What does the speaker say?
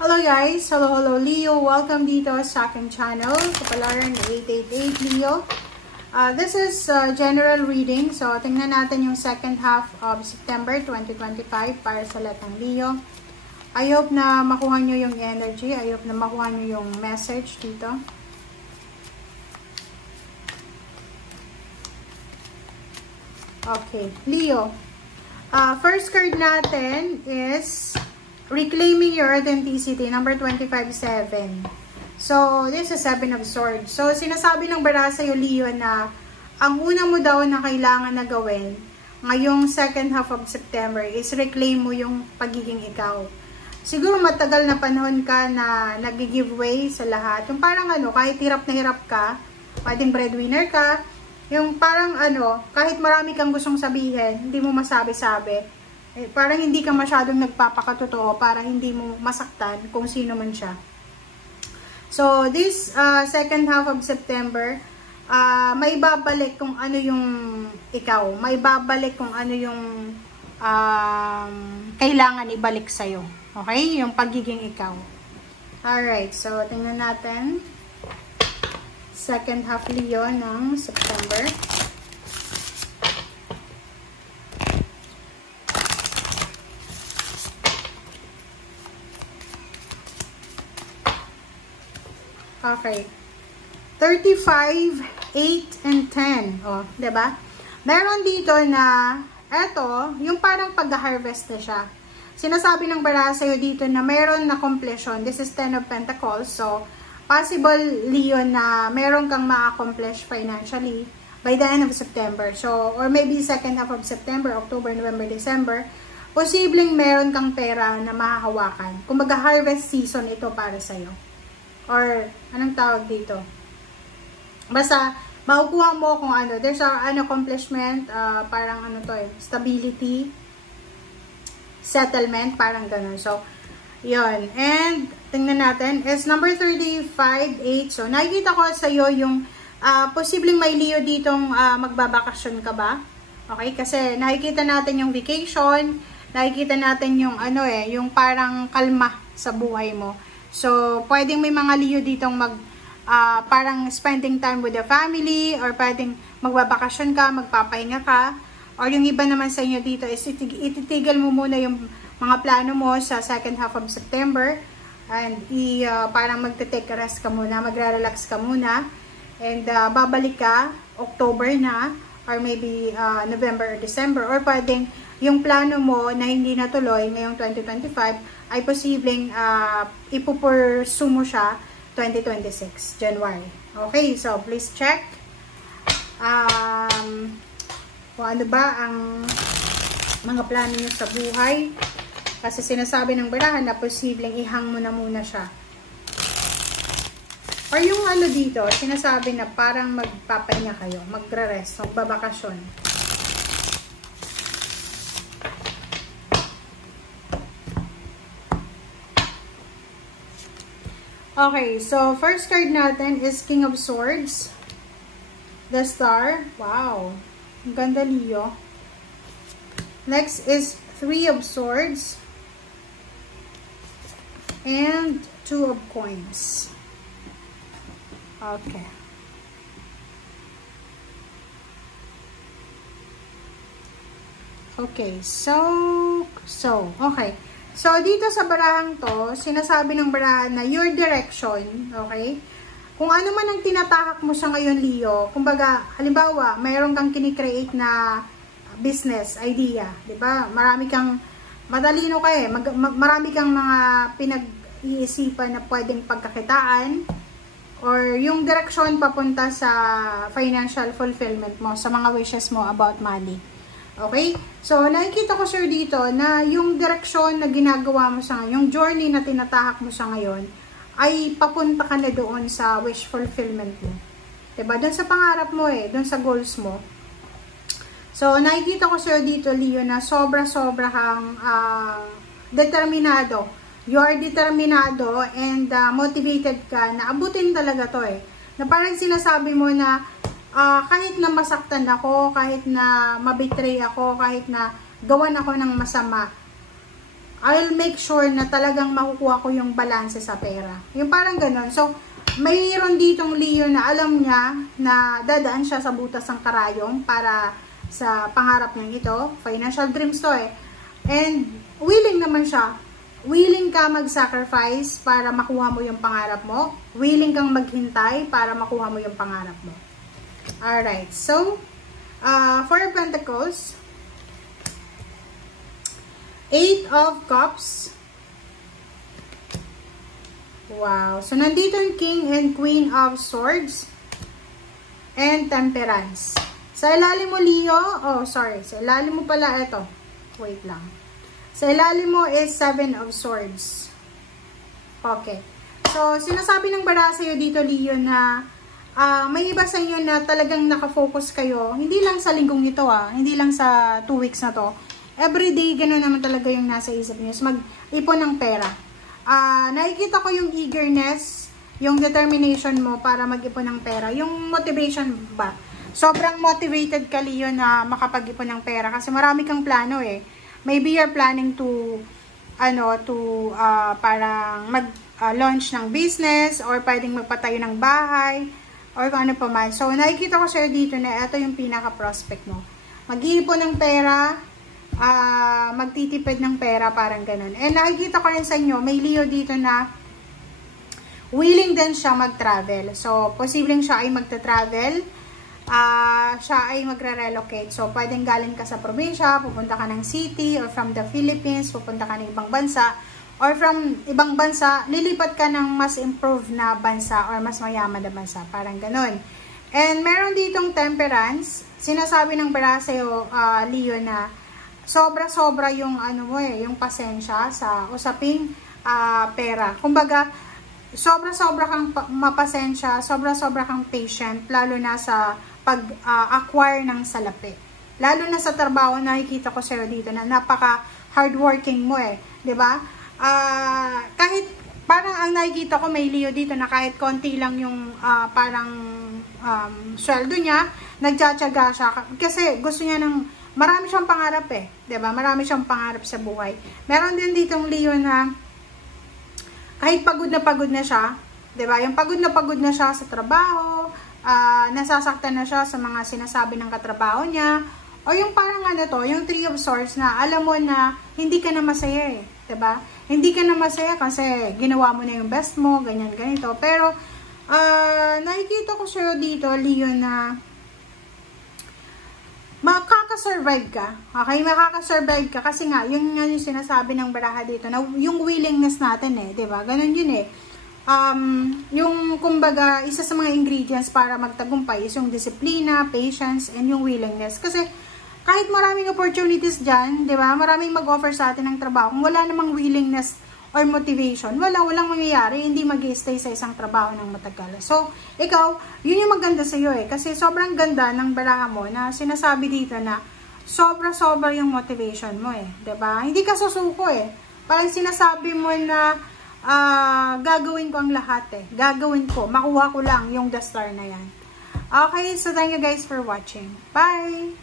Hello guys! Hello Leo! Welcome dito sa aking channel, Kapalaran 888 Leo. This is general reading. So, tingnan natin yung second half of September 2025 para sa lahat ng Leo. I hope na makuha nyo yung energy. I hope na makuha nyo yung message dito. Okay, Leo. First card natin is Reclaiming Your Authenticity, number 25-7. So, this is 7 of Swords. So, sinasabi ng bara sa'yo, Leo, na ang una mo daw na kailangan na gawin ngayong second half of September is reclaim mo yung pagiging ikaw. Siguro matagal na panahon ka na nag-giveaway sa lahat. Yung parang kahit hirap na hirap ka, pwedeng breadwinner ka, yung parang kahit marami kang gustong sabihin, hindi mo masabi-sabi. Parang hindi ka masyadong nagpapakatotoo para hindi mo masaktan kung sino man siya. So, this second half of September, may babalik kung ano yung ikaw. May babalik kung ano yung kailangan ibalik sa'yo. Okay? Yung pagiging ikaw. Alright, so tingnan natin. Second half Leo ng September. Okay. 35, 8, and 10. O, diba? Meron dito na, eto, yung parang pag-harvest na siya. Sinasabi ng bara sa'yo dito na meron na completion. This is 10 of Pentacles. So, possible, Leo, na meron kang ma-accomplish financially by the end of September. So, or maybe second half of September, October, November, December. Posibleng meron kang pera na mahahawakan. Kumbaga, harvest season ito para sa'yo. Or, anong tawag dito? Basta, makukuha mo kung ano. There's an accomplishment, parang stability, settlement, parang ganun. So, yun. And, tingnan natin, is number 35, 8. So, nakikita ko sa iyo yung posibleng may Leo ditong magbabakasyon ka ba? Okay? Kasi, nakikita natin yung vacation, nakikita natin yung yung parang kalma sa buhay mo. So, pwedeng may mga Leo ditong parang spending time with the family, or pwedeng magbabakasyon ka, magpapahinga ka, or yung iba naman sa inyo dito is ititigil mo muna yung mga plano mo sa second half of September, and parang magte-take rest ka muna, magre-relax ka muna, and babalik ka October na, or maybe November or December, or pwedeng yung plano mo na hindi natuloy ngayong 2025 ay posibleng ipupursue mo siya 2026, January. Okay, so please check kung ano ba ang mga plano nyo sa buhay. Kasi sinasabi ng barahan na posibleng ihang mo na muna siya. Or yung dito, sinasabi na parang magpapahinga kayo, magre-rest, magbabakasyon. Okay, so first card natin is King of Swords. The Star. Wow. Ang ganda, Leo. Next is 3 of Swords. And 2 of Coins. Okay. Okay, okay. So, dito sa barahang to, sinasabi ng barahan na your direction, okay? Kung ano man ang tinatahak mo sa ngayon, Leo, kumbaga, halimbawa, mayroon kang kinikreate na business idea, di ba? Marami kang, madalino ka marami kang mga pinag-iisipan na pwedeng pagkakitaan, or yung direction papunta sa financial fulfillment mo, sa mga wishes mo about money. Okay? So, nakikita ko sir dito na yung direksyon na ginagawa mo sa ngayon, yung journey na tinatahak mo sa ngayon, ay papunta ka na doon sa wish fulfillment mo. Diba? Doon sa pangarap mo doon sa goals mo. So, nakikita ko sir dito, Leo, na sobra-sobra kang determinado. You are determinado and motivated ka na abutin talaga to Na parang sinasabi mo na kahit na masaktan ako, kahit na mabetray ako, kahit na gawan ako ng masama, I'll make sure na talagang makukuha ko yung balance sa pera. Yung parang ganun. So, mayroon ditong Leo na alam niya na dadaan siya sa butas ng karayom para sa pangarap niya ito. Financial dreams to eh. And willing naman siya. Willing ka mag-sacrifice para makuha mo yung pangarap mo. Willing kang maghintay para makuha mo yung pangarap mo. Alright. So, Four of Pentacles, Eight of Cups. Wow. So, nandito yung King and Queen of Swords and Temperance. Sa ilalim mo, Leo, sorry. Sa ilalim mo pala, ito. Wait lang. Sa ilalim mo is Seven of Swords. Okay. So, sinasabi ng bara sa'yo dito, Leo, na may iba sa inyo na talagang nakafocus kayo. Hindi lang sa linggong ito, hindi lang sa 2 weeks na to. Everyday, gano'n naman talaga yung nasa isip niyo. Mag-ipon ng pera. Nakikita ko yung eagerness, yung determination mo para mag-ipon ng pera. Yung motivation ba? Sobrang motivated ka, Leo, na makapag-ipon ng pera. Kasi marami kang plano eh. Maybe you're planning to, parang mag-launch ng business, or pwedeng magpatayo ng bahay, or kung ano pa man. So, nakikita ko sa'yo dito na ito yung pinaka-prospect mo. Mag-iipon ng pera, magtitipid ng pera, parang ganun. And nakikita ko rin sa inyo, may Leo dito na willing din siya mag-travel. So, posibleng siya ay magta-travel, siya ay magre-relocate. So, pwedeng galing ka sa probinsya, pupunta ka ng city, or from the Philippines, pupunta ka ng ibang bansa, or from ibang bansa, lilipat ka ng mas improved na bansa, or mas mayaman na bansa, parang ganun. And meron ditong Temperance, sinasabi ng bara sa'yo, Leo, na sobra-sobra yung yung pasensya sa usaping pera. Kumbaga, sobra-sobra kang mapasensya, sobra-sobra kang patient, lalo na sa pag-acquire ng salapi. Lalo na sa trabaho, nakikita ko sa'yo dito na napaka-hardworking mo eh. 'Di ba? Kahit parang ang nakikita ko, may Leo dito na kahit konti lang yung parang sweldo niya, nagtsatsaga siya kasi gusto niya ng marami siyang pangarap eh, 'di ba? Marami siyang pangarap sa buhay. Meron din ditong Leo na kahit pagod na siya, 'di ba? Yung pagod na siya sa trabaho, nasasaktan na siya sa mga sinasabi ng katrabaho niya, o yung parang yung Three of Swords na alam mo na hindi ka na masaya eh, 'di ba? Hindi ka na masaya kasi ginawa mo na yung best mo, ganyan ganito. Pero nakikita ko sa'yo dito, Leo, na makakasurvive ka. Okay? Makakasurvive ka kasi nga, yung sinasabi ng baraha dito, na yung willingness natin eh, 'di ba? Ganun yun eh. Yung kumbaga, isa sa mga ingredients para magtagumpay is yung disiplina, patience, and yung willingness. Kasi kahit maraming opportunities dyan, 'di ba? Maraming mag-offer sa atin ng trabaho. Kung wala namang willingness or motivation, walang mangyayari, hindi mag-stay sa isang trabaho ng matagal. So, ikaw, yun yung maganda sa iyo eh. Kasi sobrang ganda ng baraha mo na sinasabi dito na sobra-sobra yung motivation mo eh. 'Di ba? Hindi ka susuko eh. Parang sinasabi mo na gagawin ko ang lahat eh. Gagawin ko. Makuha ko lang yung the star na yan. Okay, so thank you guys for watching. Bye!